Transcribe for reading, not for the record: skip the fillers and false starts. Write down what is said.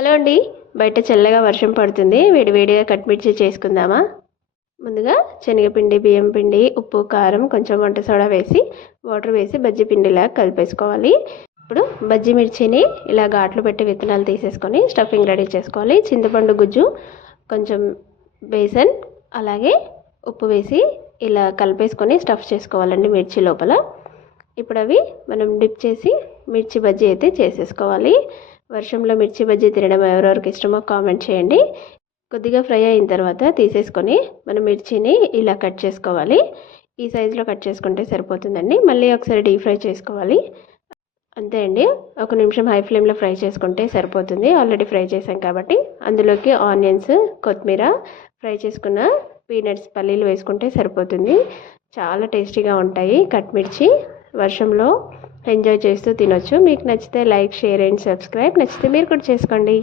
Hello అండి. బయట చల్లగా వర్షం పడుతుంది. వేడివేడిగా కట్మిర్చి చేసుకుందామా? ముందుగా శనగపిండి, బియ్యం పిండి, ఉప్పు, కారం, కొంచెం వంట సోడా వేసి వాటర్ వేసి బజ్జీ పిండిలా కలిపేసుకోవాలి. ఇప్పుడు బజ్జీ మిర్చిని ఇలా ఘాట్లు పెట్టి విత్తనాలు తీసేసుకొని స్టఫింగ్ రెడీ చేసుకోవాలి. చింతపండు గుజ్జు, కొంచెం బేసన్, అలాగే ఉప్పు వేసి ఇలా కలిపేసుకొని స్టఫ్ చేసుకోవాలండి మిర్చి లోపల. ఇప్పుడు అవి మనం డిప్ చేసి మిర్చి బజ్జీ అయితే చేసేసుకోవాలి. వర్షంలో మిర్చి బజ్జీ తినడం ఎవరెవరికి ఇష్టమో కామెంట్ చేయండి. కొద్దిగా ఫ్రై అయిన తర్వాత తీసేసుకొని మనం మిర్చిని ఇలా కట్ చేసుకోవాలి. ఈ సైజులో కట్ చేసుకుంటే సరిపోతుందండి. మళ్ళీ ఒకసారి డీప్ ఫ్రై చేసుకోవాలి. అంతే అండి. 1 నిమిషం హై ఫ్లేమ్లో ఫ్రై చేసుకుంటే సరిపోతుంది. ఆల్రెడీ ఫ్రై చేసాం కాబట్టి అందులోకి ఆనియన్స్, కొత్తిమీర, ఫ్రై చేసుకున్న పీనట్స్, పల్లీలు వేసుకుంటే సరిపోతుంది. చాలా టేస్టీగా ఉంటాయి కట్ మిర్చి. వర్షంలో ఎంజాయ్ చేస్తూ తినొచ్చు. మీకు నచ్చితే లైక్, షేర్ అండ్ సబ్స్క్రైబ్. నచ్చితే మీరు కూడా చేసుకోండి.